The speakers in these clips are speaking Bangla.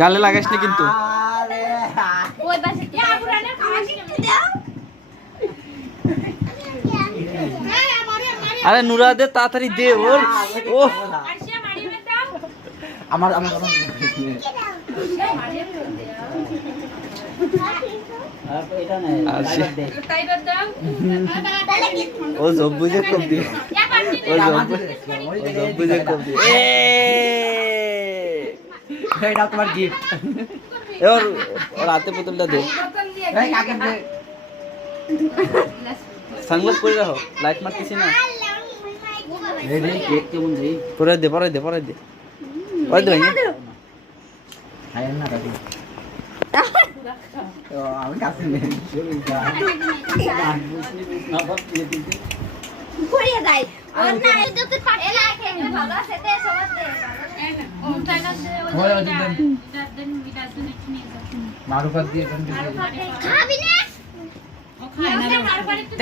গালে লাগাস না কিন্তু। আরে নুরা দে তাড়াতাড়ি দে ওর। ও আমার ও সব বুঝে কম দিয়ে তোমার গিফট। ওর হাতে বোতলটা দে। সানগ্লাস পরে রাখো, লাইট মারতেছি না। পরে দে পরে দে পরে দে পরে দে। আমি কাছে নেই মারুফাত দিয়ে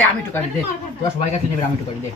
আমি একটু কাটি দে, তোরা সবাই কাছে নেবে, আমি একটু কাটি দে।